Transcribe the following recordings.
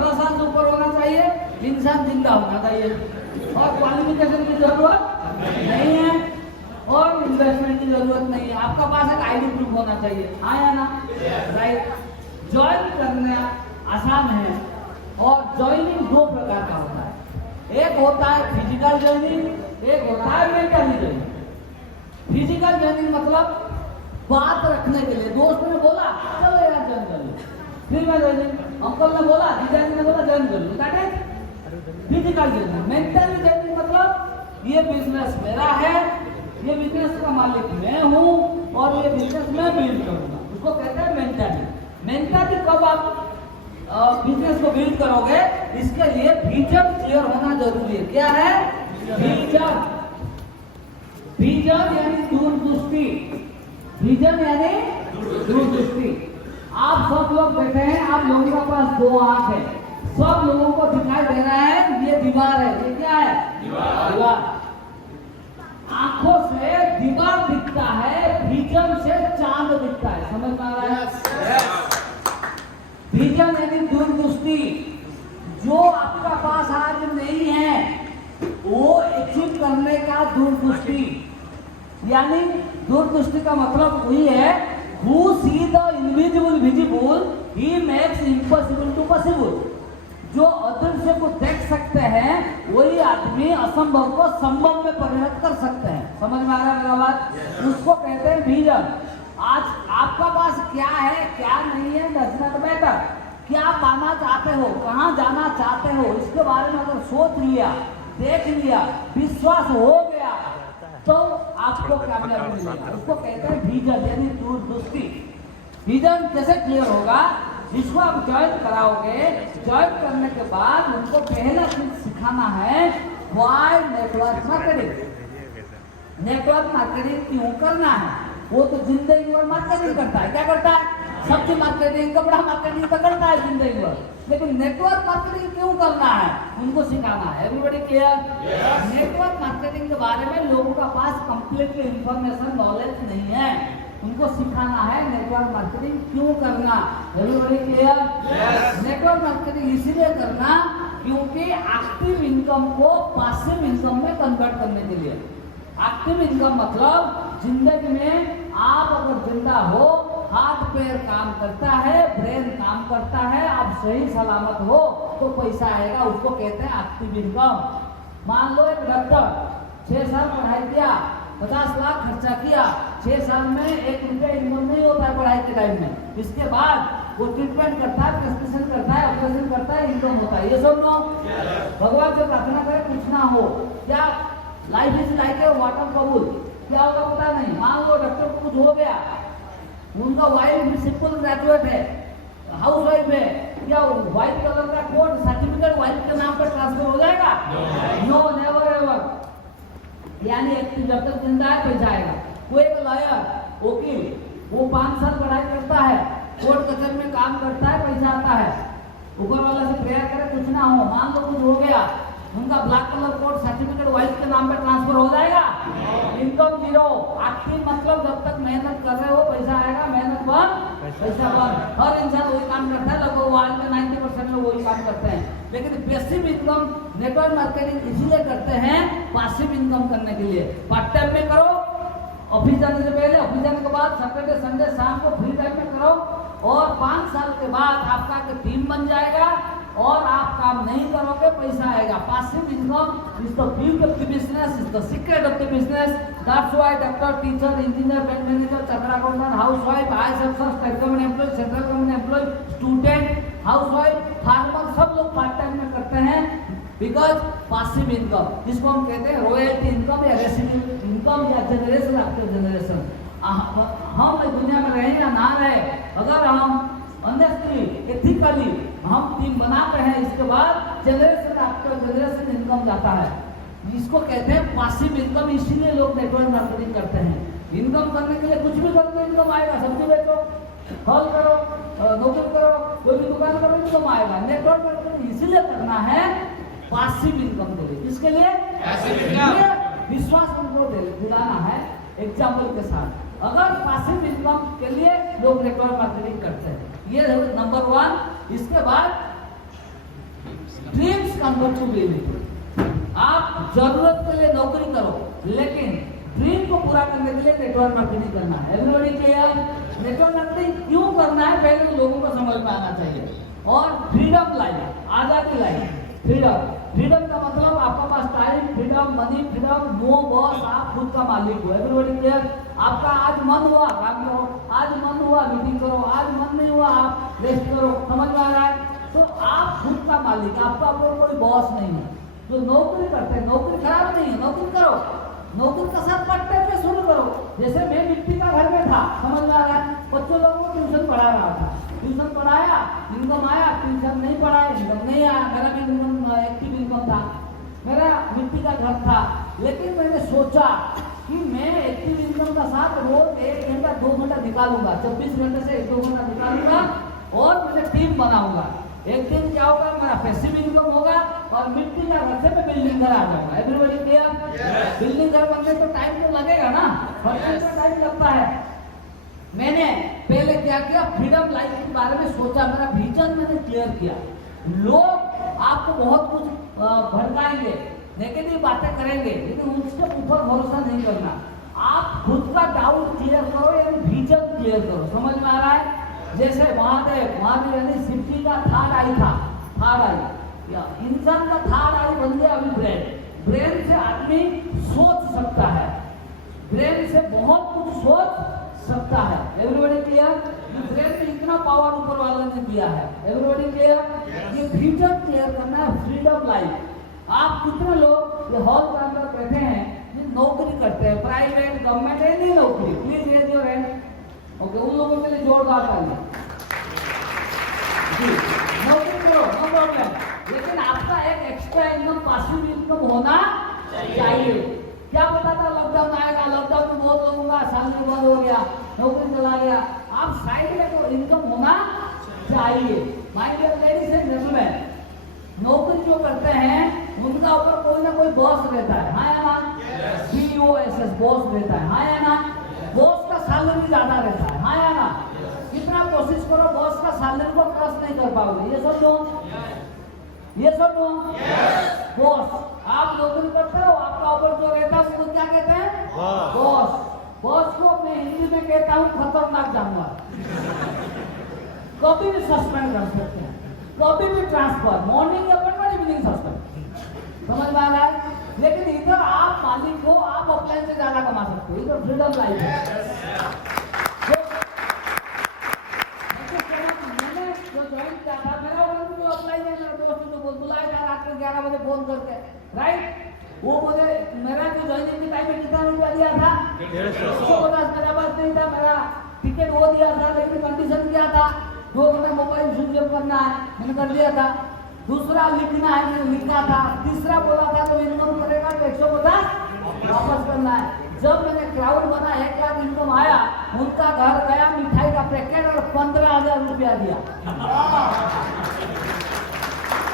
18 साल से ऊपर होना चाहिए, इंसान जिंदा होना चाहिए, और क्वालिफिकेशन की जरूरत नहीं है, और इन्वेस्टमेंट की जरूरत नहीं है। आपका पास एक आईडी प्रूफ होना चाहिए, हाँ या ना? राइट। ज्वाइन करना आसान है, और ज्वाइनिंग दो प्रकार का होता है। एक होता है फिजिकल ज्वाइनिंग, एक होता है मेंटली ज्वाइनिंग। फिजिकल ज्वाइनिंग मतलब बात रखने के लिए, दोस्त ने बोला चलो यार ज्वाइन कर लो, फिर मैं ज्वाइनिंग, अंकल ने बोला, जीजा ने बोला ज्वाइन कर लो, that is physical joining. Mentally joining मतलब ये बिजनेस मेरा है, ये बिजनेस का मालिक मैं हूँ, और ये बिजनेस मैं बिल्ड करूंगा, उसको कहते हैं मेंटली। मेंटली कब आप बिजनेस को बिल्ड करोगे, इसके लिए विजन क्लियर होना जरूरी है। क्या है? विजन। विजन यानी दूरदृष्टि, विजन यानी दूरदृष्टि। आप सब लोग बैठे हैं, आप लोगों के पास दो आंख है, सब लोगों को दिखाई दे रहा है ये दीवार है, ये क्या है? दीवार। आंखों से दीवार दिखता है, विजन से चांद दिखता है। समझ में आ रहा है? विजन यानी दूरदृष्टि। जो आपका पास आज नहीं है वो अचीव करने का दूरदृष्टि, यानी दूरदृष्टि का मतलब वही है, who see the invisible visible, he makes impossible to possible। जो अदृश्य को देख सकते हैं वही आदमी असंभव को संभव में परिणत कर सकते हैं। समझ में आ रहा है मेरा बात? उसको कहते हैं विजन। आज आपका पास क्या है क्या नहीं है डज नॉट मैटर। क्या पाना चाहते हो, कहाँ जाना चाहते हो, इसके बारे में अगर सोच लिया, देख लिया, विश्वास हो गया, तो आपको कामयाबी मिलेगी। उसको कहते हैं विजन यानी दूरदृष्टि। विजन कैसे क्लियर होगा? जिसको आप ज्वाइन कराओगे, ज्वाइन करने के बाद उनको पहला चीज सिखाना है why network marketing. Network marketing क्यों करना है? वो तो जिंदगी भर मार्केटिंग करता है। क्या करता है? सब्जी मार्केटिंग, कपड़ा मार्केटिंग तो करता है जिंदगी भर, लेकिन नेटवर्क मार्केटिंग क्यों करना है उनको सिखाना है। Everybody clear? नेटवर्क मार्केटिंग के बारे में लोगों का पास कंप्लीटली इंफॉर्मेशन नॉलेज नहीं है, उनको सिखाना है नेटवर्क मार्केटिंग क्यों करना। Everybody clear? नेटवर्क मार्केटिंग इसीलिए करना क्योंकि एक्टिव इनकम को पासिव इनकम में कन्वर्ट करने के लिए। एक्टिव इनकम मतलब जिंदगी में आप अगर जिंदा हो, हाथ पैर काम करता है, ब्रेन काम करता है, आप सही सलामत हो तो पैसा आएगा, उसको कहते हैं एक्टिव इनकम। मान लो एक डॉक्टर 6 साल पढ़ाई किया, 50 लाख खर्चा किया, 6 साल में 1 रुपया इनकम नहीं होता है पढ़ाई के टाइम में। इसके बाद वो ट्रीटमेंट करता है, प्रेस्क्रिप्शन करता है, ऑपरेशन करता है, इनकम होता है। ये सब लोग भगवान से प्रार्थना करें कुछ ना हो, क्या life is like a water bubble, क्या होगा पता नहीं। मान लो डॉक्टर को कुछ हो गया, उनका वाइफ सिंपल ग्रेजुएट है, हाउस वाइफ है, क्या व्हाइट कलर का कोट सर्टिफिकेट वाइफ के नाम पर ट्रांसफर हो जाएगा? No, never ever. यानी जब तक जिंदा है पैसा आएगा। वो एक लॉयर, वकील, वो 5 साल पढ़ाई करता है, कोर्ट कचहरी में काम करता है, पैसा आता है, ऊपर वाला से प्रेयर करे कुछ ना हो। मान लो कुछ हो गया, उनका black colour code certificate wife के नाम पे ट्रांसफर हो जाएगा? Income zero. एक्टिव मतलब जब तक मेहनत कर रहे हो पैसा आएगा, मेहनत बंद पैसा बंद। हर इंसान वही काम करता है, लगभग वर्ल्ड में 90% लोग वही काम करते हैं। लेकिन पैसिव इनकम नेटवर्क मार्केटिंग इसीलिए करते हैं पासिव इनकम करने के लिए। पार्ट टाइम में करो, ऑफिस जाने से पहले, ऑफिस जाने के बाद, सैटरडे संडे शाम को फ्री टाइम में करो, और 5 साल के बाद आपका टीम बन जाएगा और आप काम नहीं करोगे, पैसा आएगा। Passive income is the beauty of the business, is the secret of the business. That's why doctor, teacher, engineer, bank manager, chartered accountant, housewife, IAS अफसर, state government employ, central government employ, student, housewife, farmer, सब लोग part time में करते हैं। Because passive income, जिसको हम कहते हैं रॉयल्टी इनकम या रेसिड्यू इनकम या जनरेशन आफ्टर जनरेशन। हम दुनिया में रहे या ना रहे, अगर हम ऑनेस्टली, एथिकली हम टीम बनाते हैं, इसके बाद जनरेशन आफ्टर जनरेशन इनकम जाता है। इसको कहते हैं पासिव इनकम। इसीलिए लोग नेटवर्क मार्केटिंग करते हैं। इनकम करने के लिए कुछ भी करते इनकम आएगा। सब्जी बेचो, फल करो, नौकरी करो, कोई भी दुकान करो, इनकम आएगा। नेटवर्क मार्केटिंग इसीलिए करना है पासिव इनकम के लिए। किसके लिए? विश्वास उनको दिलाना है एग्जाम्पल के साथ। अगर पासिव इनकम के लिए लोग नेटवर्क मार्केटिंग करते हैं, ये नंबर 1। इसके बाद ड्रीम्स कन्वर्ट टू रियलिटी। आप जरूरत के लिए नौकरी करो, लेकिन ड्रीम को पूरा करने के लिए नेटवर्क मार्केटिंग करना है। Everybody clear? नेटवर्क मार्केटिंग क्यों करना है पहले तो लोगों को समझ में आना चाहिए। और फ्रीडम लाइफ, आजादी लाइफ, फ्रीडम का मतलब आपका पास time, freedom, money, freedom, no boss, आप खुद का मालिक हो। Everybody clear? आपका आज मन हुआ काम करो, आज मन हुआ मीटिंग करो, आज मन नहीं हुआ आप रेस्ट करो। समझ में आ रहा है? तो आप खुद का मालिक, आपका कोई बॉस नहीं है। जो नौकरी करते हैं, नौकरी खराब नहीं है, नौकरी करो, नौकरी का साथ पढ़ते पे शुरू करो। जैसे मैं मिट्टी का घर में था, समझ में आ रहा है? बच्चों लोगों को ट्यूशन पढ़ा रहा था, ट्यूशन पढ़ाया, इनकम आया, ट्यूशन नहीं पढ़ाया, इनकम नहीं आया। मेरा भी इनकम एक्टिव इनकम था, मेरा मिट्टी का घर था। लेकिन मैंने सोचा कि मैं एक्टिव इनकम का साथ रोज 1 घंटा 2 घंटा निकालूंगा, 24 घंटे से 1-2 घंटा निकालूंगा और मैंने टीम बनाऊंगा। एक दिन क्या होगा, मेरा पैसिव इनकम होगा और मिट्टी का घर से मैं बिल्डिंग घर आ जाऊंगा। Everybody clear? बिल्डिंग घर बनने तो टाइम तो लगेगा ना, टाइम लगता है। मैंने पहले क्या किया, फ्रीडम लाइफ के बारे में सोचा, मेरा विजन मैंने क्लियर किया। लोग आपको बहुत कुछ भड़काएंगे, नेगेटिव बातें करेंगे, लेकिन उसके ऊपर भरोसा नहीं करना। आप खुद का डाउट क्लियर करो, यानी विजन क्लियर करो। समझ में आ रहा है? जैसे महादेव यानी शिव जी का थर्ड आई था, थर्ड आई, या इंसान का थर्ड आई बन गया अभी ब्रेन से आदमी सोच सकता है, ब्रेन से बहुत कुछ सोच सकता है। Everybody clear? ब्रेन में इतना पावर ऊपर वाले ने दिया है। Everybody clear? ये विजन क्लियर करना है, फ्रीडम लाइफ। आप कितने लोग ये हॉल के अंदर बैठे हैं, ये नौकरी करते हैं, प्राइवेट, गवर्नमेंट, एनी नौकरी, please raise your hand. Okay, उन लोगों के लिए जोरदार ताली। जी, नौकरी करो, नो प्रॉब्लम, लेकिन आपका एक एक्स्ट्रा इनकम, पासिव इनकम होना चाहिए। क्या पता था लॉकडाउन आएगा, लॉकडाउन में बहुत लोगों का सैलरी बंद हो गया, नौकरी चला गया। आप साइड में तो इनकम होना चाहिए। My dear ladies and gentleman, नौकरी जो करते हैं उनका ऊपर कोई ना कोई बॉस रहता है, हाँ या ना? BOSS बॉस रहता है, हाँ या ना? बॉस का सैलरी ज्यादा रहता है, हाँ या ना? कितना कोशिश करो बॉस का सैलरी को क्रॉस नहीं कर पाओगे। ये सब लोग, ये सब लोग बॉस, आप नौकरी करते हो, आपका ऊपर जो रहता है उसको क्या कहते हैं? बॉस। बॉस को मैं हिंदी में कहता हूँ खतरनाक जानवर। कभी भी सस्पेंड कर सकते हैं, कभी भी transfer, morning appointment, evening suspend. समझ में आ रहा है? लेकिन इधर आप मालिक हो, आप अपलाइन से ज्यादा कमा सकते हो, इधर फ्रीडम लाइफ है। मैंने जो ज्वाइन किया था, मेरा जो अपलाइन है, मेरा दोस्त जो बुलाया था रात को 11 बजे फोन करके, राइट? वो मुझे मेरा जो ज्वाइनिंग के टाइम में कितना रुपया दिया था? 150। मेरा पास नहीं था, मेरा टिकट वो दिया था, लेकिन कंडीशन किया था 2 घंटा मोबाइल स्विच ऑफ करना है, मैंने कर दिया था। दूसरा लिखना है, मैंने लिखा था। तीसरा बोला था तो इनकम करेगा तो 150 वापस करना है। जब मैंने क्राउड बना 1 लाख इनकम आया, उनका घर गया, मिठाई का पैकेट और 15,000 रुपया दिया।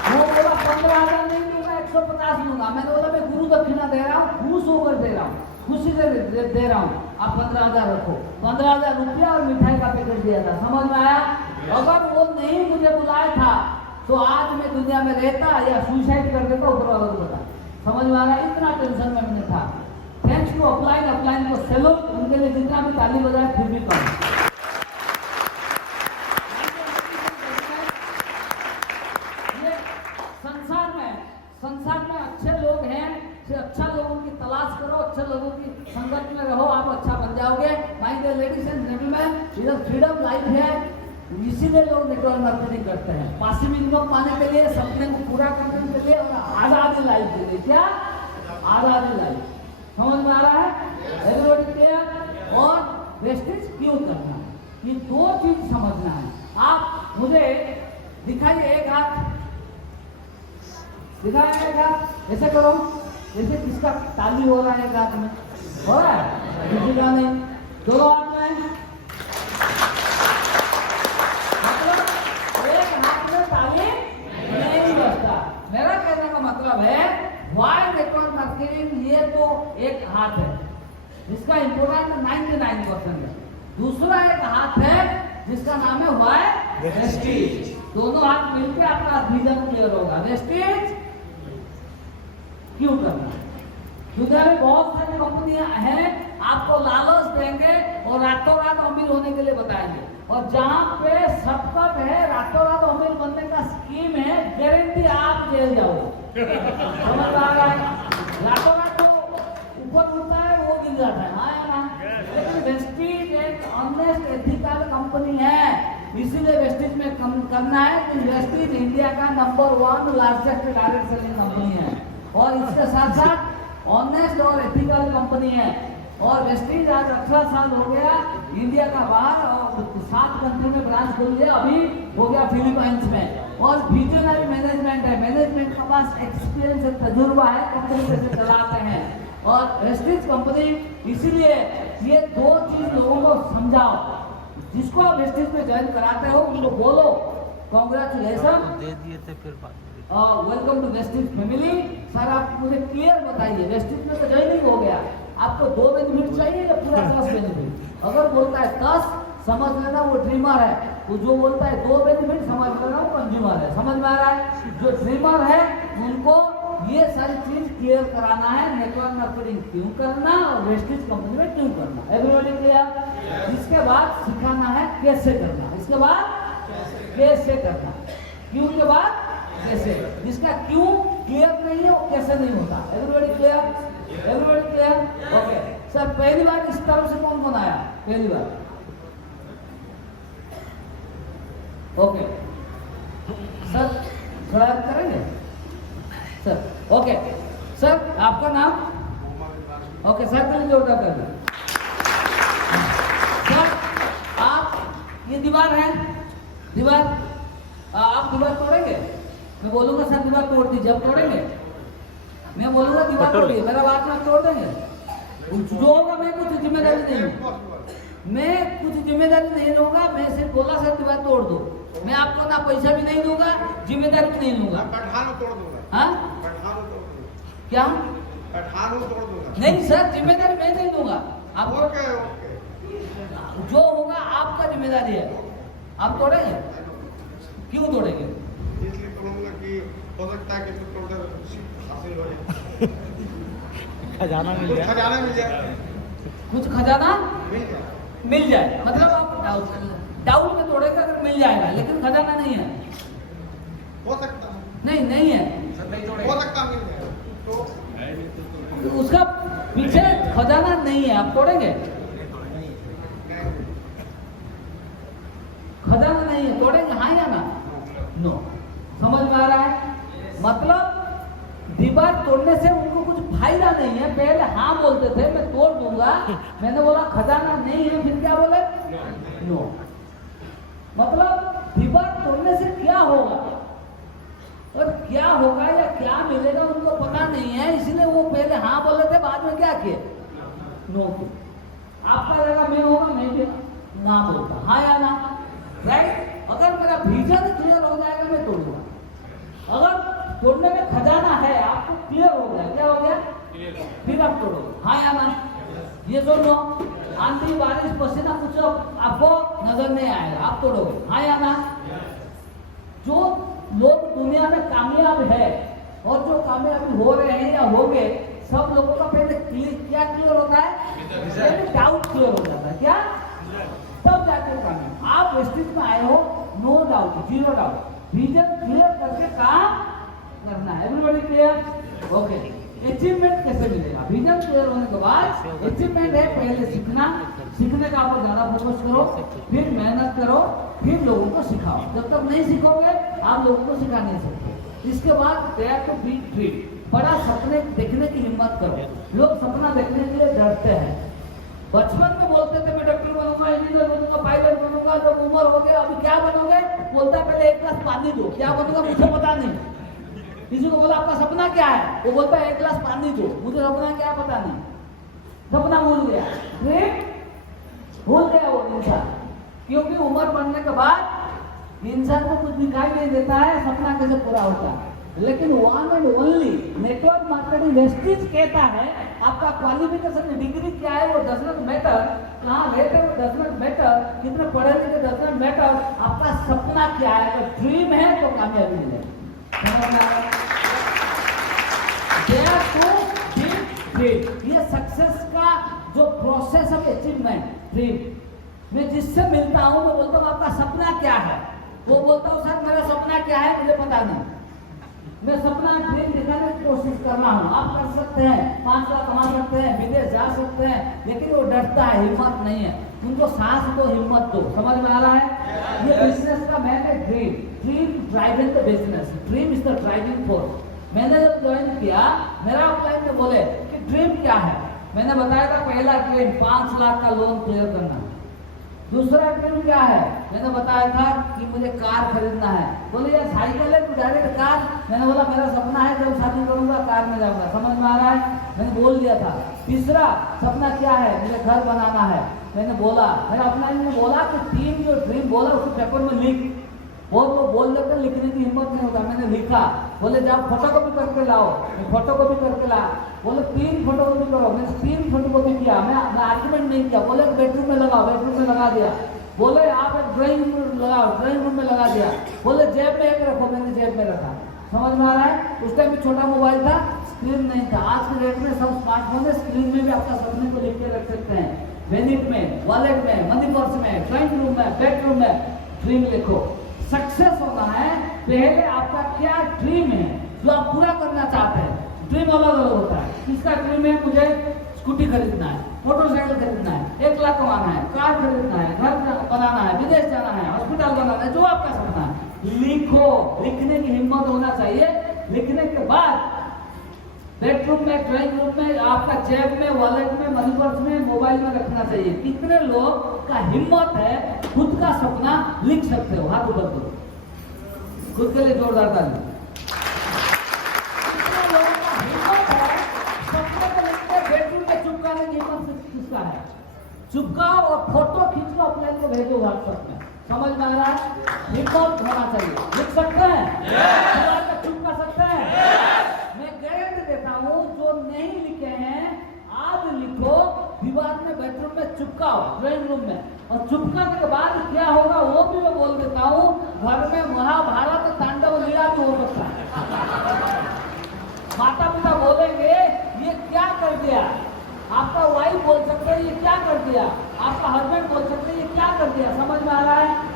वो बोला 15,000 नहीं दूंगा, 150 दूंगा। मैंने बोला मैं गुरु दक्षिणा दे रहा हूँ, खुश होकर दे रहा हूँ, खुशी से दे रहा हूँ, आप 15,000 रखो। 15,000 रुपया और मिठाई का पैकेट दिया था। समझ में आया? अगर वो नहीं मुझे बुलाया था तो आज मैं दुनिया में रहता या सुसाइड कर देता, ऊपर वाला को बता। समझ में आ रहा है? इतना टेंशन में मैंने था। थैंक्स टू अपलाइन को सैल्यूट, उनके लिए जितना भी ताली बजाए फिर भी कम। संसार में अच्छे लोग हैं, अच्छा लोगों की तलाश करो, अच्छे लोगों की संगत में रहो, आप अच्छा बन जाओगे। My dear ladies and gentleman, इधर फ्रीडम लाइफ है, इसीलिए लोग नेटवर्क मार्केटिंग करते हैं, पासिव इनकम पाने के लिए, सपने को पूरा करने के लिए और आजादी लाइफ के लिए। क्या? आजादी लाइफ। समझ में आ रहा है? Everybody clear? और वेस्टेज क्यों करना है, ये 2 चीज समझना है। आप मुझे दिखाइए एक हाथ, दिखाइए एक हाथ, ऐसे करो जैसे किसका ताली हो रहा है, एक हाथ में हो रहा है, किसी का नहीं, दोनों हाथ में। मतलब एक हाथ में ताली नहीं बजता। मेरा कहने का मतलब है वाई नेटवर्क मार्केटिंग, ये तो एक हाथ है जिसका इम्पोर्टेंट 99% है। दूसरा एक हाथ है जिसका नाम है वाई वेस्टेज। दोनों हाथ मिलके आपका विजन क्लियर होगा। वेस्टेज क्यों करना? दुनिया में बहुत सारी कंपनियां हैं, आपको लालच देंगे और रातों रात अमीर होने के लिए बताएंगे, और जहां पे शॉर्टकट है, रातों रात अमीर बनने का स्कीम है, गारंटी आप जेल जाओगे। समझ आ रहा है? रातों रात तो ऊपर उठता है, वो गिर जाता है। हाँ या ना? लेकिन वेस्टेज एक ऑनेस्ट एथिकल कंपनी है, इसीलिए वेस्टेज में कम करना है कि वेस्टेज इंडिया का number 1 largest direct selling company है, और इसके साथ साथ ऑनेस्ट और एथिकल कंपनी है। और वेस्टेज आज 18 साल हो गया इंडिया का बाहर, और 7 कंट्री में ब्रांच खोल लिया, अभी हो गया फिलीपाइंस में। और विजनरी मैनेजमेंट है, मैनेजमेंट के पास एक्सपीरियंस है, तजुर्बा है, कंपनी कैसे चलाते हैं। और वेस्टेज कंपनी, इसीलिए ये 2 चीज लोगों को समझाओ। जिसको आप वेस्टेज में ज्वाइन कराते हो उनको बोलो कांग्रेचुलेशन, दे दिए थे फिर बात welcome to Vestige family. Sir आप मुझे क्लियर बताइए, वेस्टेज में तो ज्वाइनिंग हो गया, आपको 2 बेनिफिट चाहिए या पूरा 10 बेनिफिट? अगर बोलता है 10, समझ लेना वो ड्रीमर है। तो जो बोलता है 2 बेनिफिट, समझ लेना वो कंज्यूमर है। समझ में आ रहा है? जो ड्रीमर है उनको ये सारी चीज क्लियर कराना है, नेटवर्क मार्केटिंग क्यों करना और वेस्टेज कंपनी में क्यों करना। Everybody clear? इसके बाद सिखाना है कैसे करना, इसके बाद कैसे करना, क्यों के बाद कैसे। जिसका क्यों क्लियर नहीं है वो कैसे नहीं होता। Everybody clear? Everybody clear? Okay sir, पहली बार इस तरफ से कौन कौन आया? पहली बार? ओके सर, थोड़ा करेंगे सर? ओके सर, आपका नाम? ओके सर, चलिए जोरदार कर दीजिए। सर आप, ये दीवार है, दीवार आप दीवार तोड़ेंगे? मैं बोलूंगा सर दीवार तोड़ दीजिए, अब तोड़ेंगे? मैं बोलूंगा दीवार तोड़िए, मेरा बात में आप तोड़ देंगे? जो होगा मैं कुछ जिम्मेदारी नहीं लूंगा, मैं कुछ जिम्मेदारी नहीं लूंगा। मैं सिर्फ बोला सर दीवार तोड़ दो, मैं आपको ना पैसा भी नहीं दूंगा, जिम्मेदारी भी नहीं लूंगा। तोड़ दूंगा। हाँ क्या? तोड़ दूंगा। नहीं सर, जिम्मेदारी मैं नहीं दूंगा आपको। ओके ओके, जो होगा आपका जिम्मेदारी है। आप तोड़ेंगे? क्यों तोड़ेंगे? इसलिए तोड़ूंगा कि हो सकता है कि तो तोड़कर हासिल हो जाए, खजाना मिल कुछ गया। खजाना मिल जाए, कुछ खजाना मिल जाए। मिल जाए, मतलब आप डाउट में तोड़ेगा अगर मिल जाएगा, लेकिन खजाना नहीं है। हो सकता है, नहीं नहीं है, हो सकता है मिल जाए, तो उसका पीछे खजाना नहीं है, आप तोड़ेंगे? खजाना नहीं है, तोड़ेंगे? हाँ या ना? नो। समझ में आ रहा है? मतलब दीवार तोड़ने से उनको कुछ फायदा नहीं है। पहले हाँ बोलते थे मैं तोड़ दूंगा, मैंने बोला खजाना नहीं है, फिर क्या बोले? नो। मतलब दीवार तोड़ने से क्या होगा और क्या होगा या क्या मिलेगा उनको पता नहीं है, इसलिए वो पहले हाँ बोले थे, बाद में क्या किए? नो। आपका जगह मैं होगा, मैं भी ना बोलता, हाँ या ना? राइट? अगर मेरा विजन क्लियर हो जाएगा मैं तोड़ूंगा। अगर तोड़ने में खजाना है, आपको क्लियर हो गया, क्या हो गया? फिर आप तोड़ोगे, हाँ या ना? ये दोनों आंधी बारिश पसीना कुछ आपको नजर नहीं आएगा, आप तोड़ोगे, हाँ या ना? जो लोग दुनिया में कामयाब है और जो कामयाबी हो रहे हैं या हो गए, सब लोगों का पहले क्या क्लियर होता है? पहले डाउट क्लियर हो जाता है। क्या? तब जाके कामयाब। आप वेस्टेज में आए हो, no doubt, 0 doubt, vision clear करके काम करना है। Everybody clear? ओके। अचीवमेंट कैसे मिलेगा? विजन क्लियर होने के बाद अचीवमेंट है पहले सीखना, सीखने का आप ज्यादा फोकस करो, फिर मेहनत करो, फिर लोगों को सिखाओ। जब तक नहीं सीखोगे आप लोगों को सिखा नहीं सकते। इसके बाद डेयर टू बी ड्रीम, बड़ा सपने देखने की हिम्मत करो। लोग सपना देखने के लिए डरते हैं। बचपन में बोलते थे मैं डॉक्टर बनूंगा, इंजीनियर बनूंगा, पायलट बनूंगा, जब उम्र हो गया अभी क्या बनोगे? बोलता पहले 1 गिलास पानी दो। क्या बनूंगा मुझे पता नहीं। किसी को बोला आपका सपना क्या है, वो बोलता है 1 गिलास पानी दो, मुझे सपना क्या पता नहीं, सपना भूल गया। भूल गया वो इंसान, क्योंकि उम्र बढ़ने के बाद इंसान को कुछ दिखाई नहीं देता है, सपना कैसे पूरा होता है। लेकिन one and only network marketing wastage कहता है आपका क्वालिफिकेशन डिग्री क्या है वो डज नॉट मैटर, कहाँ रहते हो डजंट मैटर, कितने पढ़े लिखे डजंट मैटर, आपका सपना क्या है। अगर ड्रीम है तो कामयाबी मिलेगी। समझ में आ रहा है? Dare to dream, ये सक्सेस का जो प्रोसेस ऑफ अचीवमेंट, ड्रीम। मैं जिससे मिलता हूँ वो बोलता हूँ आपका सपना क्या है, वो बोलता हूँ सर मेरा सपना क्या है मुझे पता नहीं, मैं सपना ड्रीम दिखाने की कोशिश कर रहा हूँ। आप कर सकते हैं, 5 लाख कमा सकते हैं, विदेश जा सकते हैं, लेकिन वो डरता है, हिम्मत नहीं है। उनको साहस दो, हिम्मत दो। समझ में आ रहा है? ये बिजनेस का मैन है dream. Dream driving the business, dream is the driving force. मैंने जब ज्वाइन किया, मेरा ऑफलाइन में बोले कि ड्रीम क्या है, मैंने बताया था पहला ड्रीम 5 लाख का लोन क्लियर करना। दूसरा ड्रीम क्या है, मैंने बताया था कि मुझे कार खरीदना है। बोले यार साइकिल है तू डायरेक्ट कार, मैंने बोला मेरा सपना है जब शादी करूंगा कार में जाऊंगा। समझ में आ रहा है? मैंने बोल दिया था। तीसरा सपना क्या है, मुझे घर बनाना है। मैंने बोला, मेरा ऑफलाइन में बोला कि 3 जो ड्रीम बोला उसको पेपर में लिख। बहुत लोग बोल देते लिखने की हिम्मत नहीं होता, मैंने लिखा। बोले जब फोटो कॉपी करके लाओ, फोटो कॉपी करके ला। बोले 3 फोटो कॉपी करो, मैंने 3 फोटो कॉपी किया। मैं आर्ग्यूमेंट नहीं किया। बोले बेडरूम में लगाओ, बेडरूम में लगा दिया। बोले आप एक ड्राइंग रूम लगाओ, ड्राइंग रूम में लगा दिया। बोले जेब में एक रखो, मैंने जेब में रखा। समझ में आ रहा है? उस टाइम में छोटा मोबाइल था, स्क्रीन नहीं था। आज के डेट में सब स्मार्टफोन है, स्क्रीन में भी आपका सपने को लिख के रख सकते हैं। वेनिट में, वॉलेट में, मनी पर्स में, ड्राइंग रूम में, बेडरूम में ड्रीम लिखो। सक्सेस होना है, पहले आपका क्या ड्रीम है जो आप पूरा करना चाहते हैं। ड्रीम अलग अलग होता है। किसका ड्रीम है, मुझे स्कूटी खरीदना है, मोटरसाइकिल खरीदना है, 1 लाख कमाना है, कार खरीदना है, घर बनाना है, विदेश जाना है, हॉस्पिटल बनाना है, जो आपका सपना है लिखो। लिखने की हिम्मत होना चाहिए। लिखने के बाद बेडरूम में, ड्राइंग रूम में, आपका जेब में, वॉलेट में, मनी पर्स में, मोबाइल में रखना चाहिए। कितने लोग का हिम्मत है खुद का सपना लिख सकते हो? हाथ ऊपर करो, खुद के लिए जोरदार ताली। कितने लोगों का हिम्मत है सपने को लिख के बेडरूम में चिपकाने की हिम्मत किसका है? चिपकाओ और फोटो खींच लो, अपने को भेजो व्हाट्सएप में। समझ में आ रहा है? हिम्मत होना चाहिए। लिख सकते हैं? चिपका सकते हैं? मैं गारंटी देता हूँ जो नहीं लिखे हैं आज लिखो, दीवार में, बेडरूम में चिपकाओ, ड्राइंग रूम में। और चिपकाने के बाद क्या होगा वो भी मैं बोल देता हूँ। घर में महाभारत तांडव लीला भी हो सकता है। माता पिता बोलेंगे ये क्या कर दिया, आपका वाइफ बोल सकते हैं ये क्या कर दिया, आपका हस्बैंड बोल सकते हैं ये क्या कर दिया। समझ में आ रहा है?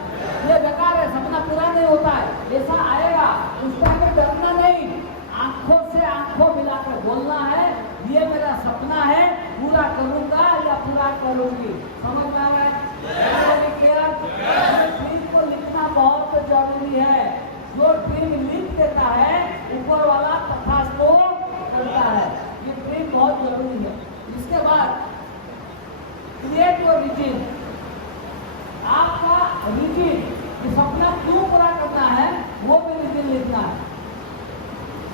ये बेकार है, सपना पूरा नहीं होता है। ऐसा आएगा, उसका हमें डरना नहीं, आंखों से आंखों मिलाकर बोलना है ये मेरा सपना है, पूरा करूंगा या पूरा करूंगी। समझ में आ रहा है? ड्रीम को लिखना बहुत जरूरी है। जो ड्रीम लिख देता है ऊपर वाला तथास्तु करता है। ये ड्रीम बहुत जरूरी है। इसके बाद क्रिएट योर रूटीन। आपका रूटीन, सपना क्यों पूरा करना है वो भी रूटीन लिखना है।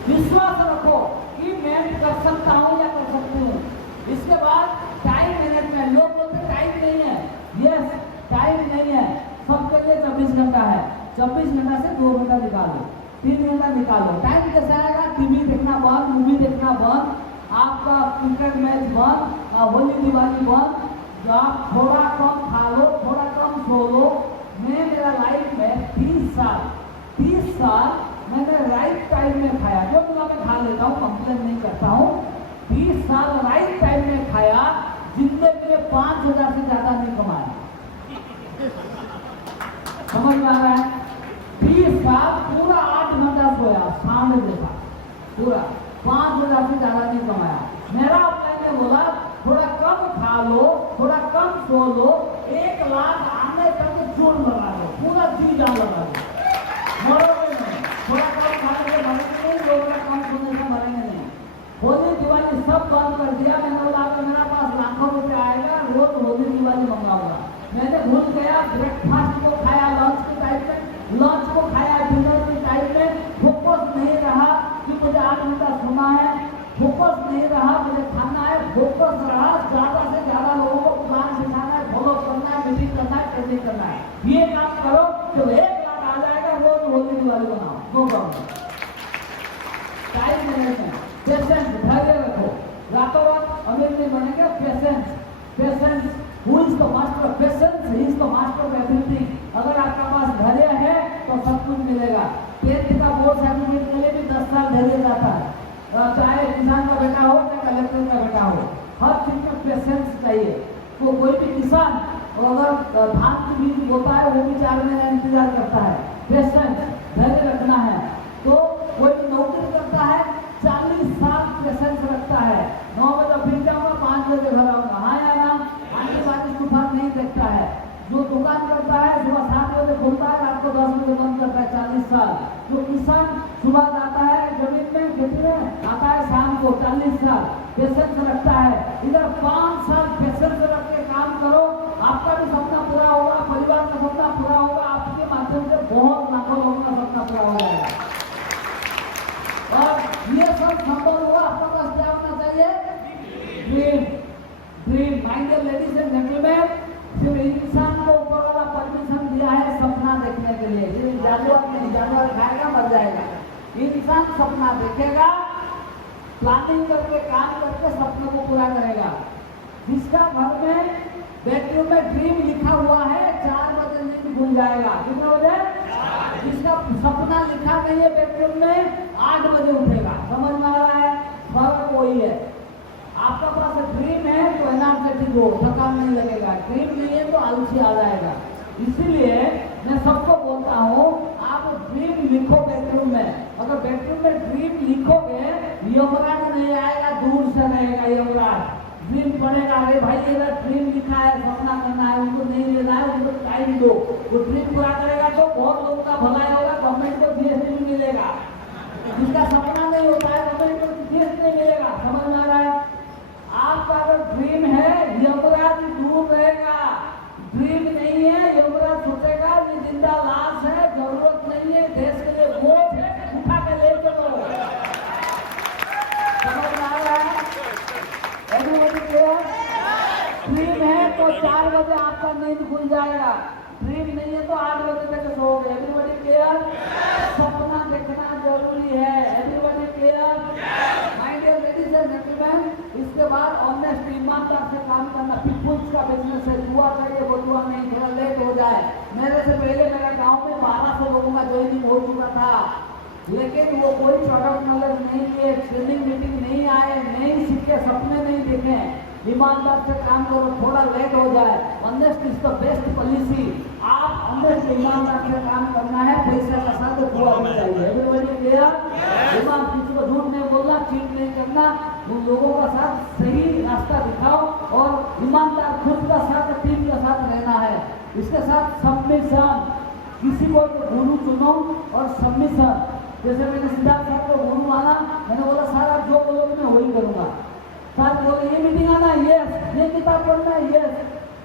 विश्वास रखो कि मैं कर सकता हूँ या कर सकती हूँ। इसके बाद टाइम मैनेजमेंट। लोग बोलते टाइम नहीं है, यस टाइम नहीं है, सबके लिए 24 घंटा है। 24 घंटा से 2 घंटा निकालो, 3 घंटा निकालो। टाइम कैसे आएगा? टीवी देखना बंद, मूवी देखना बंद, आपका क्रिकेट मैच बंद, होली दिवाली बंद। जो आप थोड़ा कम खा लो, थोड़ा कम सो लो। मैं मेरा लाइफ में 30 साल मैंने राइट टाइम में खाया। जो मिला मैं खा लेता हूँ, कंप्लेन नहीं करता हूँ। 30 साल राइट टाइम में खाया, जिंदगी में 5,000 से ज्यादा नहीं कमाया। समझ में आ रहा है? 30 साल पूरा 8 घंटा सोया, सांड जैसा पूरा, 5,000 से ज्यादा नहीं कमाया। मेरा ऑफलाइन ने बोला थोड़ा कम खा लो, थोड़ा कम सो लो, 1 लाख आने तक जोड़ लगा लो, पूरा जी जान लगा लो, मरोगे नहीं। थोड़ा कम खाने से मरेंगे नहीं, थोड़ा कम सोने से मरेंगे नहीं। होली दिवाली सब बंद कर दिया। मैंने बोला मेरा पास लाखों रुपए आएगा, रोज होली दिवाली मंगाऊंगा। मैंने भूल गया, ब्रेकफास्ट को खाया लंच के टाइम में, लंच को खाया डिनर के टाइम में। फोकस नहीं रहा कि मुझे 8 घंटा सोना है, फोकस नहीं रहा मुझे खाना है, फोकस रहा ज्यादा से ज्यादा लोगों को प्लान सिखाना है, फॉलो करना है, मीटिंग करना है, ट्रेनिंग करना है। ये काम करो तो 1 लाख आ जाएगा। रोज होली दिवाली बनाओ, no problem. Time management, patience, धैर्य रखो। रातों रात अमीर नहीं बनेंगे। Patience, patience, who is the master of patience? Patience is the master of everything. अगर आपका पास धैर्य है तो सब कुछ मिलेगा। 10th का बोर्ड सर्टिफिकेट के लिए भी 10 साल धैर्य जाता है, चाहे किसान का बेटा हो चाहे कलेक्टर का बेटा हो, हर चीज में पेशेंस चाहिए। तो कोई भी किसान अगर धान की बीज बोता है वो भी 4 महीने इंतजार करता है, पेशेंस धैर्य रखना है। तो कोई नौकरी करता है 40 साल पेशेंस रखता है, 9 बजे ऑफिस जाऊंगा 5 बजे घर आऊंगा, हाँ या ना, आने बारिश तूफान नहीं देखता है। जो दुकान करता है सुबह 7 बजे खुलता है, रात को 10 बजे बंद करता है, 40 साल। जो किसान सुबह जाता है जमीन में खेती में, आता है शाम को, 40 साल पेशेंस रखता है। इधर 5 साल पेशेंस रख के काम करो, आपका भी सपना पूरा होगा, परिवार का सपना पूरा होगा, आपके माध्यम से बहुत लाखों लोगों का सपना पूरा हो जाएगा। और ये सब संभव हुआ, आपका पास क्या होना चाहिए? Dream. Dream. My dear ladies and gentleman, सिर्फ इंसान को ऊपर वाला परमिशन दिया है सपना देखने के लिए। सिर्फ जानवर नहीं, जानवर खाएगा मर जाएगा, इंसान सपना देखेगा, प्लानिंग करके काम करके सपनों को पूरा करेगा। जिसका घर में बेडरूम में ड्रीम लिखा हुआ है 4 बजे नींद भूल जाएगा। कितने बजे? जिसका सपना लिखा नहीं है बेडरूम में 8 बजे उठेगा। समझ में आ रहा है? फर्क वही है। आपका पास ड्रीम है तो एनर्जेटिक हो, थकान नहीं लगेगा, ड्रीम नहीं है तो आलसी आ जाएगा। इसीलिए मैं सबको बोलता हूँ आप ड्रीम लिखो बेडरूम में। अगर बेडरूम में ड्रीम लिखोगे यमराज नहीं आएगा, दूर से रहेगा यमराज। ड्रीम पड़ेगा, अरे भाई इधर ड्रीम लिखा है, सपना करना है, उनको नहीं लेना है, उनको टाइम दो। वो ड्रीम पूरा करेगा तो बहुत लोगों का भलाई होगा, गवर्नमेंट को जीएसटी भी मिलेगा। जिसका सपना नहीं होता है गवर्नमेंट को जीएसटी नहीं मिलेगा। समझ में आ रहा है? आपका अगर ड्रीम है यमराज दूर रहेगा, ड्रीम नहीं है यमराज छूटेगा। ये जिंदा लाश है, जरूरत नहीं है, देश के लिए बोझ है, उठा के ले चलो। समझ में आ रहा है? Everybody clear? ड्रीम है तो 4 बजे आपका नींद खुल जाएगा, ड्रीम नहीं है तो 8 बजे तक सोओगे। Everybody clear? सपना देखना जरूरी है। Everybody clear? My dear ladies and gentleman, इसके बाद ऑनेस्ट ईमानदार से काम करना। पीपुल्स का बिजनेस है, दुआ चाहिए वो दुआ नहीं, थोड़ा लेट हो जाए। मेरे से पहले मेरा गांव में 1200 लोगों का ज्वाइनिंग हो चुका था, लेकिन वो कोई प्रोडक्ट नॉलेज नहीं लिए, ट्रेनिंग मीटिंग नहीं आए, नहीं सीखे, सपने नहीं देखे। ईमानदार से काम करो, थोड़ा लेट हो जाए। Honest is the best policy. आप ऑनेस्ट ईमानदार से काम करना है, पैसे का साथ दुआ भी चाहिए। Everybody clear? ईमान, किसी को झूठ नहीं बोलना, चीट नहीं करना, उन लोगों का साथ सही रास्ता दिखाओ और ईमानदार खुद का साथ टीम के साथ रहना है। इसके साथ सबमिशन, किसी को गुरु चुनो और सबमिशन। जैसे मैंने सिद्धार्थ साहब को गुरु माना, मैंने बोला सर आप जो बोलोगे मैं वही करूंगा। सर बोले ये मीटिंग आना, यस, ये किताब पढ़ना, यस,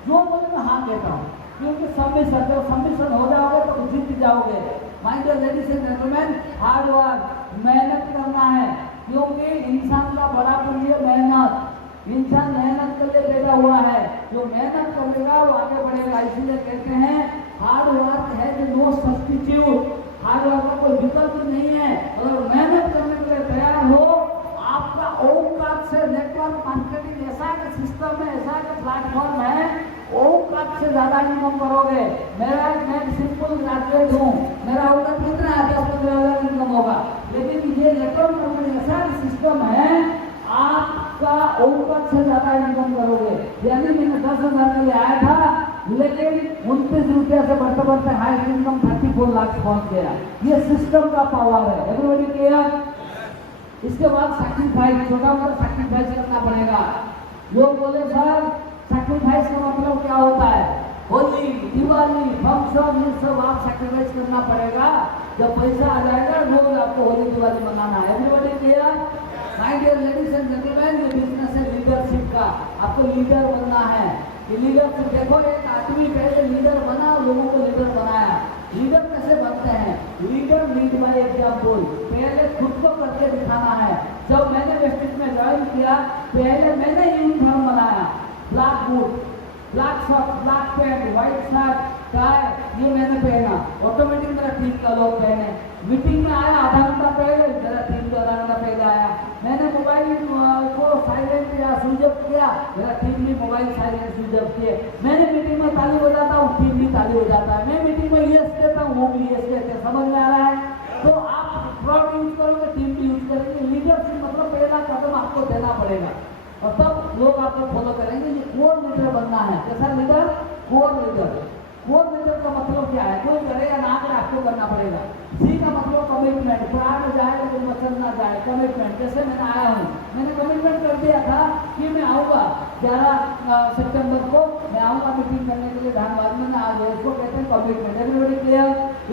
जो बोले मैं हाँ कहता हूँ। क्योंकि सबमिशन, जब सबमिशन हो जाओगे तो जीत जाओगे। My dear ladies and gentleman, hard work, मेहनत करना है, क्योंकि इंसान का बड़ा पुण्य मेहनत। इंसान मेहनत कर ले पैदा हुआ है, जो मेहनत करेगा वो आगे बढ़ेगा। इसीलिए कहते हैं हार्ड वर्क है नो सब्स्टिट्यूट। हार्ड वर्क का कोई विकल्प नहीं है। अगर मेहनत करने के लिए तैयार हो, आपका औकात से नेटवर्क मार्केटिंग ऐसा एक सिस्टम है, ऐसा एक प्लेटफॉर्म है, औकात से ज्यादा इनकम करोगे। मैं सिंपल ग्रेजुएट हूँ, मेरा औकात कितना है? 10-15 हज़ार इनकम होगा, लेकिन ये नेटवर्क मार्केटिंग ऐसा सिस्टम है आपका औकात से ज्यादा इनकम करोगे। यानी मैंने 10,000 के लिए आया था, लेकिन 29 रुपया से बढ़ते बढ़ते हाईएस्ट इनकम 34 लाख पहुंच गया। ये सिस्टम का पावर है। Everybody clear? इसके बाद सैक्रिफाइस, छोटा मोटा सैक्रिफाइस करना पड़ेगा। लोग बोले सर सैक्रिफाइस का मतलब क्या होता है? होली, दिवाली, फंक्शन, ये सब आप सैक्रिफाइस करना पड़ेगा। जब पैसा आ जाएगा रोज आपको होली दिवाली मनाना है। Everybody clear? My dear ladies and gentleman, ये बिजनेस है लीडरशिप का। आपको लीडर बनना है। लीडरशिप देखो, एक आदमी पहले लीडर बना, लोगों को लीडर बनाया। लीडर कैसे बनते हैं? Leader lead by example. पहले खुद को करके दिखाना है। जब मैंने वेस्टिज में ज्वाइन किया, पहले मैंने यूनिफॉर्म बनाया, black boot, black shirt, black pant, white shirt, tie, ये मैंने पहना। ऑटोमेटिक मेरा टीम का लोग पहने। मीटिंग में आया, आधा घंटा पहले मेरा टीम को आधा घंटा पहले आया। मैंने मोबाइल को साइलेंट या स्विच ऑफ किया, मेरा टीम भी मोबाइल साइलेंट स्विच ऑफ किए। मैंने मीटिंग में ताली बजाता हूँ, टीम भी ताली बजाता है। मैं मीटिंग में यस कहता हूँ, वो भी यस कहते हैं। समझ में आ रहा है? तो आप फ्रॉड यूज करोगे, टीम भी यूज करेंगे। लीडरशिप मतलब पहला कदम आपको देना पड़ेगा और तब लोग आपको फॉलो करेंगे। ये कोर लीडर बनना है। कैसा leader? Core leader. Core leader का मतलब क्या है? कोई करेगा ना करे, आपको करना पड़ेगा। सी का मतलब कमिटमेंट, प्राण जाए लेकिन वचन ना जाए, कमिटमेंट। जैसे मैं आया हूँ, मैंने कमिटमेंट कर दिया था कि मैं आऊँगा 11 सितंबर को, मैं आऊँगा मीटिंग करने के लिए धनबाद में। आज इसको कहते हैं कमिटमेंट। Everybody clear?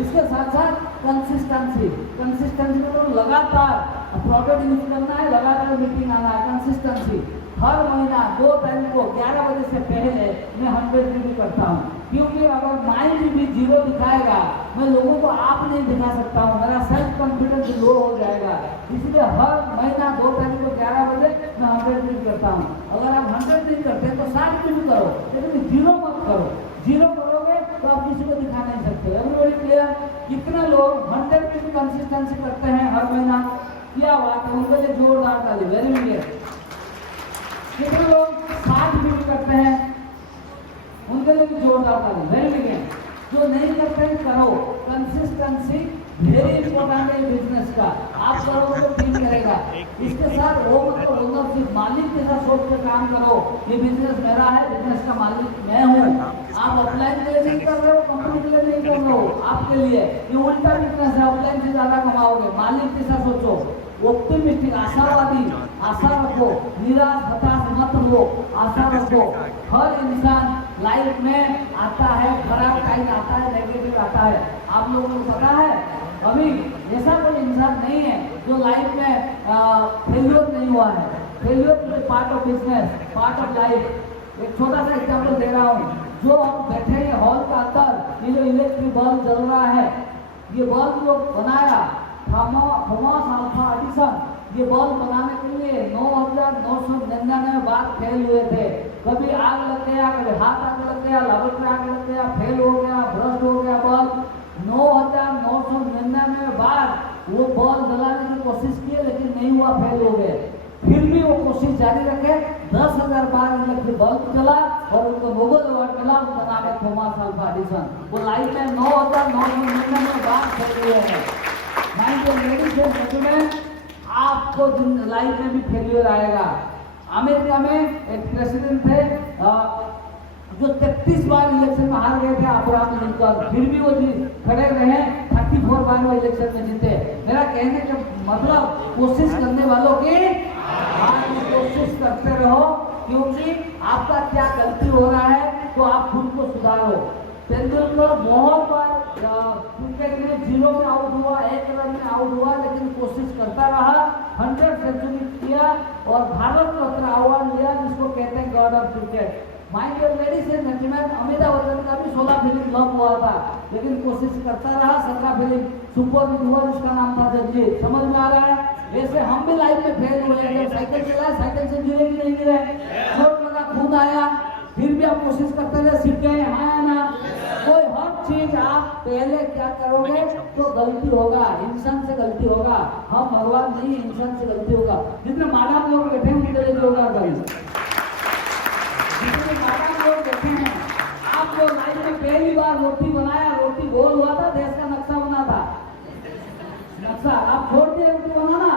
इसके साथ साथ कंसिस्टेंसी। कंसिस्टेंसी मतलब लगातार प्रोडक्ट यूज करना है, लगातार मीटिंग आना है। कंसिस्टेंसी हर महीना 2 तारीख को 11 बजे से पहले मैं 100 DB करता हूँ, क्योंकि अगर माइंड भी 0 दिखाएगा, मैं लोगों को आप नहीं दिखा सकता हूँ, मेरा सेल्फ कॉन्फिडेंस लो हो जाएगा। इसलिए हर महीना 2 तारीख को 11 बजे मैं 100 DB करता हूँ। अगर आप 100 DB करते हैं तो 60 DB करो, लेकिन 0 मत करो। 0 करोगे तो आप किसी को दिखा नहीं सकते। Everybody clear? कितना लोग 100 DB कंसिस्टेंसी करते हैं हर महीना? क्या बात है, उनके लिए जोरदार ताली। Very clear. कितने लोग 60 DB करते हैं? उनके लिए भी जोरदार ताली। Very clear. जो नहीं करते हैं करो। कंसिस्टेंसी वेरी इंपॉर्टेंट है बिजनेस का। आप करोगे तो टीम करेगा। इसके साथ वो मतलब ओनरशिप, मालिक के साथ सोच के काम करो। ये बिजनेस मेरा है, बिजनेस का मालिक मैं हूँ। आप ऑफलाइन के लिए नहीं कर रहे हो, कंपनी के लिए नहीं कर रहे हो, आपके लिए। ये उल्टा बिजनेस है, ऑफलाइन से ज्यादा कमाओगे। मालिक के साथ सोचो, ऑप्टिमिस्टिक, आशावादी, आशा रखो, निराश हताश मत हो, आशा रखो। हर इंसान लाइफ में आता है, खराब टाइम आता है, नेगेटिव आता है। आप लोगों को पता है, अभी ऐसा कोई इंसान नहीं है जो लाइफ में फेल्योर नहीं हुआ है। Failure is part of business, part of life. एक छोटा सा एग्जाम्पल दे रहा हूँ। जो हम बैठे हैं हॉल का अंदर, ये जो इलेक्ट्रिक बल्ब जल रहा है, ये बल्ब जो बनाया थॉमस अल्वा एडिसन, ये बल्ब बनाने के लिए 9,999 बार फेल हुए थे। कभी आग लग गया, कभी हाथ आग लग गया, लेबोरेटरी आग लग गया, फेल हो गया, भ्रष्ट हो गया बल्ब। 9,999 बार वो बल्ब जलाने की कोशिश की, लेकिन नहीं हुआ, फेल हो गए। फिर भी वो कोशिश जारी रखे। 10,000 बार इलेक्ट्रिक बल्ब चला और उनको नोबेल अवार्ड मिला। उनका नाम है थॉमस अल्वा एडिसन। वो लाइफ में 9,999 बार फेल हुए हैं। लेडीज एंड जेंटलमैन, आपको लाइफ में भी फेलियर आएगा। अमेरिका में एक प्रेसिडेंट थे जो 33 बार इलेक्शन में हार गए थे, अब्राहम लिंकन। फिर भी वो खड़े रहे, 34 बार वो इलेक्शन में जीते। मेरा कहने का मतलब, कोशिश करने वालों की कोशिश करते रहो, क्योंकि आपका क्या गलती हो रहा है तो आप खुद को सुधारो। तेंदुलकर बहुत बार क्रिकेट में 0 में आउट हुआ, 1 रन में आउट हुआ, लेकिन कोशिश करता रहा, 100 सेंचुरी किया और भारत रत्न अवार्ड लिया, जिसको कहते हैं god of cricket. My dear ladies and gentleman, Amitabh Bachchan का भी 16 फिल्म फ्लॉप हुआ था, लेकिन कोशिश करता रहा। 17 फिल्म सुपर हिट हुआ, जिसका नाम था जंजीर। समझ में आ रहा है? वैसे हम भी लाइफ में फेल हुए हैं। जब साइकिल चलाए, साइकिल से गिरे कि नहीं गिरे? चोट लगा, खून आया, फिर भी आप कोशिश करते रहे, सीख गए, हाँ ना? कोई हर चीज आप पहले क्या करोगे तो गलती होगा, इंसान से गलती होगा। हम भगवान नहीं, इंसान से गलती होगा। जितने मानव लोग बैठे हैं उनके लिए होगा गलती। जितने मानव लोग बैठे हैं, आप जो लाइफ में पहली बार रोटी बनाया, रोटी गोल हुआ था, देश का नक्शा बना था, नक्शा आप छोड़ दिए रोटी बनाना।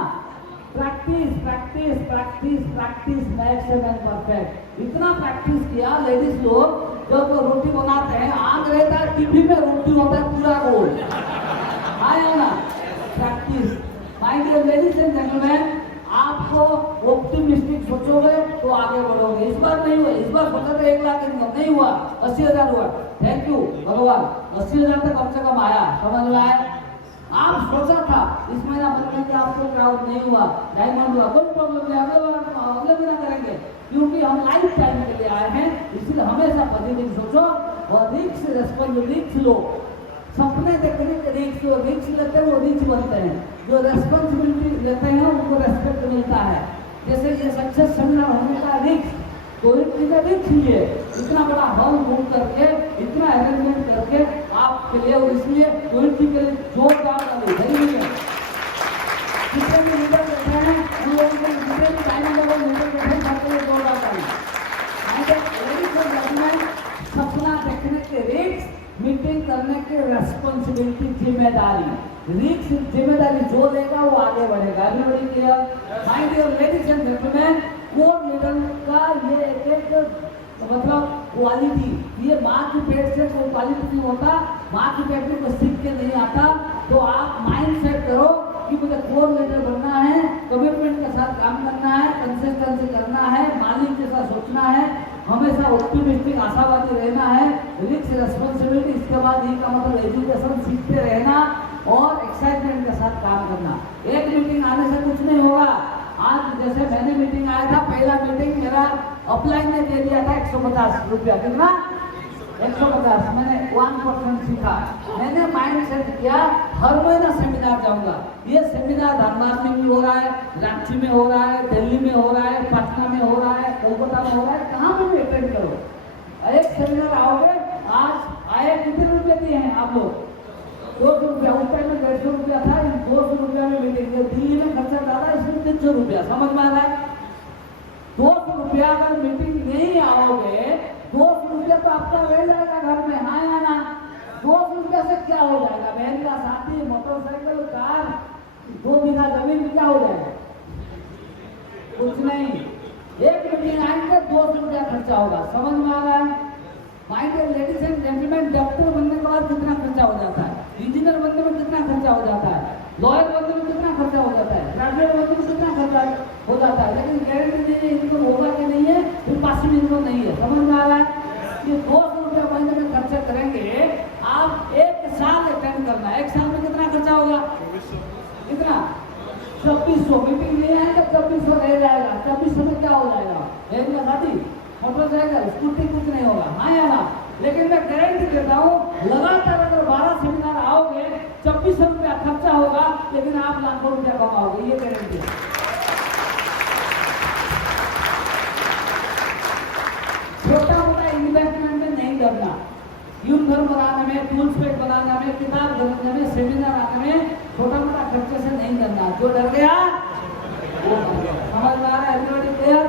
Practice practice practice practice makes a man perfect. इतना प्रैक्टिस किया लेडीज लोग, जब वो रोटी बनाते हैं, आग रहता है, टिफिन में रोटी होता है पूरा गोल, आया ना? Practice. My dear ladies and gentleman, आपको ऑप्टिमिस्टिक सोचोगे तो आगे बढ़ोगे। इस बार नहीं हुआ, इस बार सोचा था 1 लाख इनकम, नहीं हुआ, 80,000 हुआ। थैंक यू भगवान, 80,000 तक कम से कम आया। समझ में आया? आप सोचा था इस महीना बनने के, आपको क्राउड नहीं हुआ, डायमंड हुआ, कोई प्रॉब्लम नहीं, अगले महीना करेंगे, क्योंकि हम लाइफ टाइम के लिए आए हैं। इसलिए हमेशा पॉजिटिव सोचो और रिस्क रिस्क लो। सपने देखने के रिस्क लेते हैं, वो रिच बनते हैं। जो रेस्पॉन्सिबिलिटी लेते हैं उनको रेस्पेक्ट मिलता है। जैसे ये सक्सेस सेमिनार होने का रिस्क, कोई चीज़ रिस्क लिए इतना बड़ा हॉल बुक करके, इतना अरेंजमेंट करके आपके लिए, और इसलिए कोई के लिए जोरदार कितने भी लीडर बैठे हैं, उन लोगों को मीटिंग करने की रेस्पॉन्सिबिलिटी, जिम्मेदारी, रिस्क, जिम्मेदारी जो लेगा वो आगे बढ़ेगा। Everybody clear? My dear ladies and gentleman, core leader का ये एक मतलब क्वालिटी, ये माँ के पेट से कोई क्वालिटी नहीं होता, माँ के पेट में कुछ सीख के नहीं आता। तो आप माइंड सेट करो कि मुझे कोर लीडर बनना है, कमिटमेंट के साथ काम करना है, कंसिस्टेंसी करना है, मालिक के साथ सोचना है, हमेशा ऑप्टिमिस्टिक आशावादी रहना है, रिस्क रेस्पॉन्सिबिलिटी, इसके बाद ये का मतलब एजुकेशन सीखते रहना और एक्साइटमेंट के साथ काम करना। एक मीटिंग आने से कुछ नहीं होगा। आज जैसे मैंने मीटिंग आया था, पहला मीटिंग मेरा अपलाइन ने दे दिया था 150 रुपया, कितना? 150। मैंने 1% सीखा। मैंने माइंड सेट किया हर महीना सेमिनार जाऊंगा। ये सेमिनार धनबाद में भी हो रहा है, रांची में हो रहा है, दिल्ली में हो रहा है, पटना में हो रहा है, कोलकाता में हो रहा है, कहाँ पे भी अटेंड करो। एक सेमिनार आओगे, आज आए कितने रुपये दिए हैं आप लोग? 200 रुपया। उस टाइम में 150 रुपया था, 200 रुपया में मीटिंग। दिल्ली में खर्चा ज्यादा, इसमें 300 रुपया। समझ में आ रहा है? 200 रुपया अगर मीटिंग नहीं आओगे, 200 रुपया तो आपका रह जाएगा घर में, हाँ या ना? 200 रुपया से क्या हो जाएगा? बहन का साथी, मोटरसाइकिल, कार, 2 बीघा जमीन, क्या हो जाएगा? कुछ नहीं। एक मीटिंग आएंगे, 200 रुपया खर्चा होगा। समझ में आ रहा है? My dear ladies and gentleman, doctor बनने के बाद कितना खर्चा हो जाता है, इंजीनियर बनने में कितना खर्चा हो जाता है, लॉयर बनने में कितना खर्चा हो जाता है, ग्रेजुएट बनने में कितना खर्चा हो जाता है, लेकिन गारंटी नहीं है इनकम होगा कि नहीं है, फिर पासिव इनकम नहीं है। समझ में आ रहा है? ये 200 रुपया महीने में खर्चा करेंगे, आप 1 साल अटेंड करना है, 1 साल में कितना खर्चा होगा? कितना? 2400। मीटिंग नहीं आएगा, 2400 रह जाएगा। 2400 में क्या हो जाएगा? एक शादी, मोटरसाइकिल, स्कूटी, कुछ नहीं होगा, हाँ या ना? लेकिन मैं गारंटी देता हूँ, लगातार अगर 12 सेमिनार आओगे, 2400 रुपया खर्चा होगा, लेकिन आप लाखों रुपया कमाओगे, ये गारंटी है। छोटा मोटा इन्वेस्टमेंट में नहीं करना। यूनिफॉर्म बनाने में, टूल्स पेट बनाने में, किताब खरीदने में, सेमिनार आने में छोटा मोटा खर्चे से नहीं करना। जो डर गया वो डर गया। समझ में आ रहा है? Everybody clear?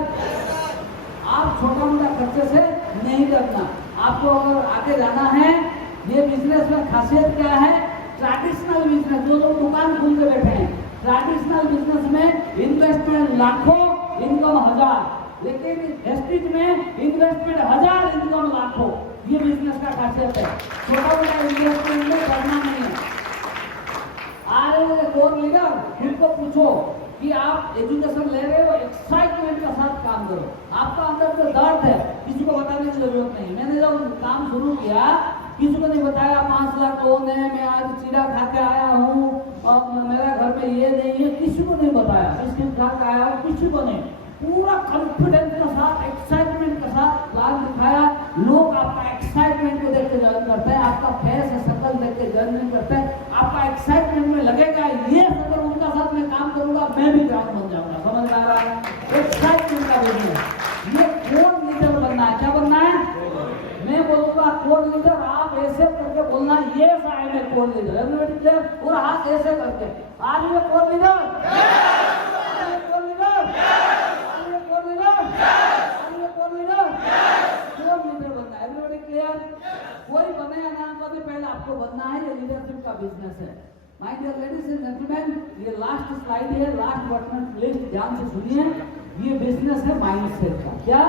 आप छोटा मोटा खर्चे से नहीं करना। आपको अगर आगे जाना है, ये बिजनेस में खासियत क्या है? ट्रेडिशनल बिजनेस, जो लोग दुकान खोल के बैठे हैं, ट्रेडिशनल बिजनेस में इन्वेस्टमेंट लाखों, इनकम 1000, लेकिन हेस्टिज में इन्वेस्टमेंट 1000, इनकम लाखों। ये बिजनेस का खासियत है। छोटा मोटा इन्वेस्टमेंट में करना नहीं है। आ रहे हो कोर लीडर, खुद को पूछो कि आप एजुकेशन ले रहे हो, एक्साइटमेंट के साथ काम करो। आपका अंदर जो दर्द है, किसी को बताने की जरूरत नहीं। मैंने जब काम शुरू किया, किसी को नहीं बताया 5 लाख लोन है, मैं आज चीरा खा के आया हूँ और मेरा घर में ये नहीं है, किसी को नहीं बताया। बिस्किट खा के आया हूँ, किसी को नहीं। पूरा कॉन्फिडेंस के साथ, एक्साइटमेंट के साथ प्लान दिखाया। लोग आपका एक्साइटमेंट को देख के ज्वाइन करते हैं, आपका फेस शक्ल देख के ज्वाइन नहीं करते हैं। आपका एक्साइटमेंट में लगेगा ये अगर उनका साथ में काम करूंगा, मैं भी ग्राउंड बन जाऊंगा। समझ में आ रहा है? एक्साइटमेंट का बिजनेस, ये कोर लीडर बनना है। क्या बनना है? मैं बोलूंगा कोर लीडर, आप ऐसे करके बोलना, ये साइड है कोर लीडर। Everybody clear? पूरा हाथ ऐसे करके, आज ये core leader, core leader, core leader, core leader, core leader बनना है। Everybody clear? कोई बने या ना बने, पहले आपको बनना है। ये लीडरशिप का बिजनेस है। My dear ladies and gentleman, ये लास्ट स्लाइड है, लास्ट बट नॉट लीस्ट, ध्यान से सुनिए। ये बिजनेस है माइंडसेट का। क्या?